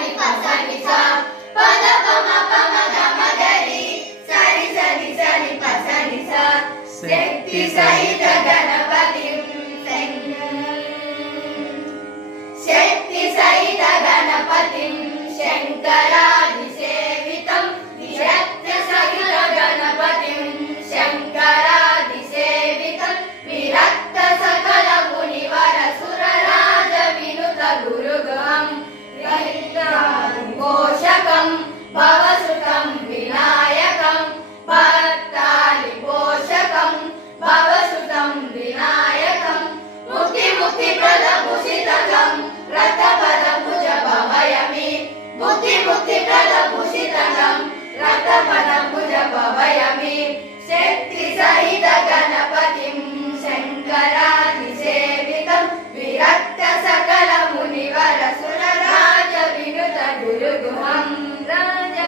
ని ప స ని స పద ప మ ప మ గ మ గ రి స రి స ని స ని ప స ని స శక్తి సహిత గణపతిం శక్తి సహిత గణపతిం శంకరాది సేవితం విరక్త సహిత గణపతిం శంకరాది సేవితం విరక్త సకల మునివర సురరాజ వినుత గురుగం పోషకం భవసుతం వినాయకం భక్తాలి పోషకం భవసుతం వినాయకం ముక్తి ముక్తి ప్రద భూషితం రతపద భుజ భవయమి ముక్తి ముక్తి ప్రద భూషితం రతపద భుజ భవయమి శక్తి సహిత